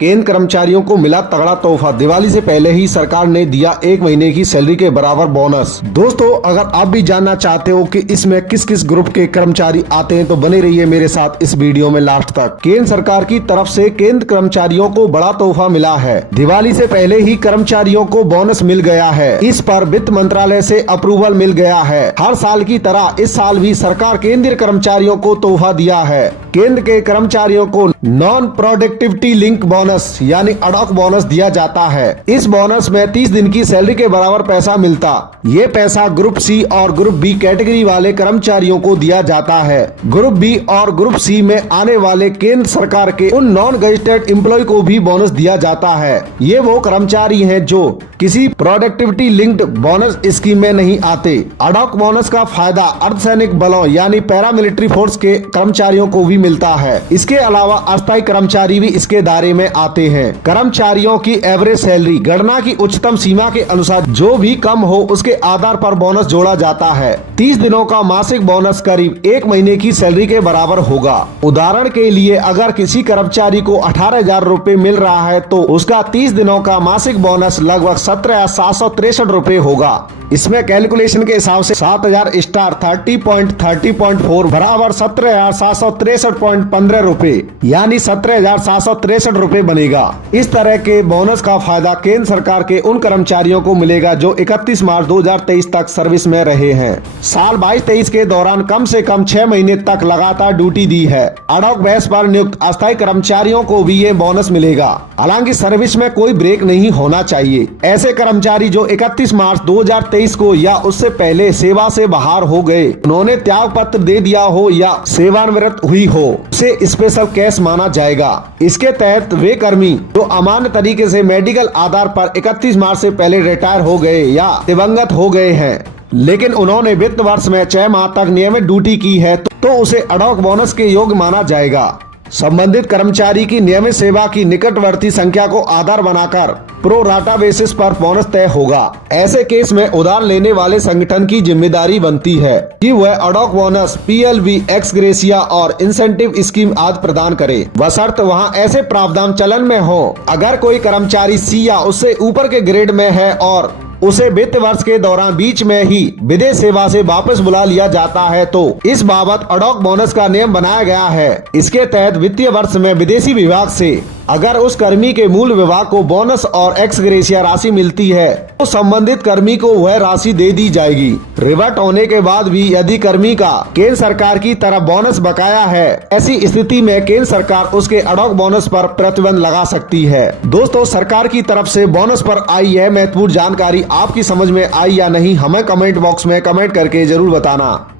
केंद्र कर्मचारियों को मिला तगड़ा तोहफा। दिवाली से पहले ही सरकार ने दिया 1 महीने की सैलरी के बराबर बोनस। दोस्तों, अगर आप भी जानना चाहते हो कि इसमें किस किस ग्रुप के कर्मचारी आते हैं तो बने रहिए मेरे साथ इस वीडियो में लास्ट तक। केंद्र सरकार की तरफ से केंद्र कर्मचारियों को बड़ा तोहफा मिला है। दिवाली से पहले ही कर्मचारियों को बोनस मिल गया है। इस पर वित्त मंत्रालय से अप्रूवल मिल गया है। हर साल की तरह इस साल भी सरकार केंद्रीय कर्मचारियों को तोहफा दिया है। केंद्र के कर्मचारियों को नॉन प्रोडक्टिविटी लिंक बोनस यानी अडॉक बोनस दिया जाता है। इस बोनस में 30 दिन की सैलरी के बराबर पैसा मिलता। ये पैसा ग्रुप सी और ग्रुप बी कैटेगरी वाले कर्मचारियों को दिया जाता है। ग्रुप बी और ग्रुप सी में आने वाले केंद्र सरकार के उन नॉन गजेटेड एम्प्लॉय को भी बोनस दिया जाता है। ये वो कर्मचारी हैं जो किसी प्रोडक्टिविटी लिंक्ड बोनस स्कीम में नहीं आते। अडॉक बोनस का फायदा अर्धसैनिक बलों यानी पैरामिलिट्री फोर्स के कर्मचारियों को भी मिलता है। इसके अलावा अस्थायी कर्मचारी भी इसके दायरे में आते हैं। कर्मचारियों की एवरेज सैलरी गणना की उच्चतम सीमा के अनुसार जो भी कम हो उसके आधार पर बोनस जोड़ा जाता है। 30 दिनों का मासिक बोनस करीब 1 महीने की सैलरी के बराबर होगा। उदाहरण के लिए अगर किसी कर्मचारी को 18,000 रूपए मिल रहा है तो उसका 30 दिनों का मासिक बोनस लगभग 17,763 रूपए होगा। इसमें कैलकुलेशन के हिसाब से 7,000 स्टार 30.30.4 बराबर 17,763.15 रूपए यानी 17,763 रूपए बनेगा। इस तरह के बोनस का फायदा केंद्र सरकार के उन कर्मचारियों को मिलेगा जो 31 मार्च 2023 तक सर्विस में रहे हैं। साल 22-23 के दौरान कम से कम 6 महीने तक लगातार ड्यूटी दी है। अडॉक बेस पर नियुक्त अस्थायी कर्मचारियों को भी ये बोनस मिलेगा। हालांकि सर्विस में कोई ब्रेक नहीं होना चाहिए। ऐसे कर्मचारी जो 31 मार्च 2023 को या उससे पहले सेवा से बाहर हो गए, उन्होंने त्याग पत्र दे दिया हो या सेवानिवृत्त हुई हो, उसे स्पेशल केस माना जाएगा। इसके तहत वे कर्मी जो अमान्य तरीके से मेडिकल आधार पर 31 मार्च से पहले रिटायर हो गए या दिवंगत हो गए हैं, लेकिन उन्होंने वित्त वर्ष में 6 माह तक नियमित ड्यूटी की है तो उसे अडॉक बोनस के योग्य माना जाएगा। संबंधित कर्मचारी की नियमित सेवा की निकटवर्ती संख्या को आधार बनाकर प्रो राटा बेसिस पर बोनस तय होगा। ऐसे केस में उधार लेने वाले संगठन की जिम्मेदारी बनती है कि वह ad hoc bonus, PLV, x gratia और इंसेंटिव स्कीम आदि प्रदान करे, बशर्ते वहां ऐसे प्रावधान चलन में हो। अगर कोई कर्मचारी C या उससे ऊपर के ग्रेड में है और उसे वित्त वर्ष के दौरान बीच में ही विदेश सेवा से वापस बुला लिया जाता है तो इस बाबत अडॉक बोनस का नियम बनाया गया है। इसके तहत वित्तीय वर्ष में विदेशी विभाग से अगर उस कर्मी के मूल विभाग को बोनस और एक्स ग्रेसिया राशि मिलती है तो संबंधित कर्मी को वह राशि दे दी जाएगी। रिवर्ट होने के बाद भी यदि कर्मी का केंद्र सरकार की तरफ बोनस बकाया है, ऐसी स्थिति में केंद्र सरकार उसके अडॉक बोनस पर प्रतिबंध लगा सकती है। दोस्तों, सरकार की तरफ से बोनस पर आई यह महत्वपूर्ण जानकारी आपकी समझ में आई या नहीं, हमें कमेंट बॉक्स में कमेंट करके जरूर बताना।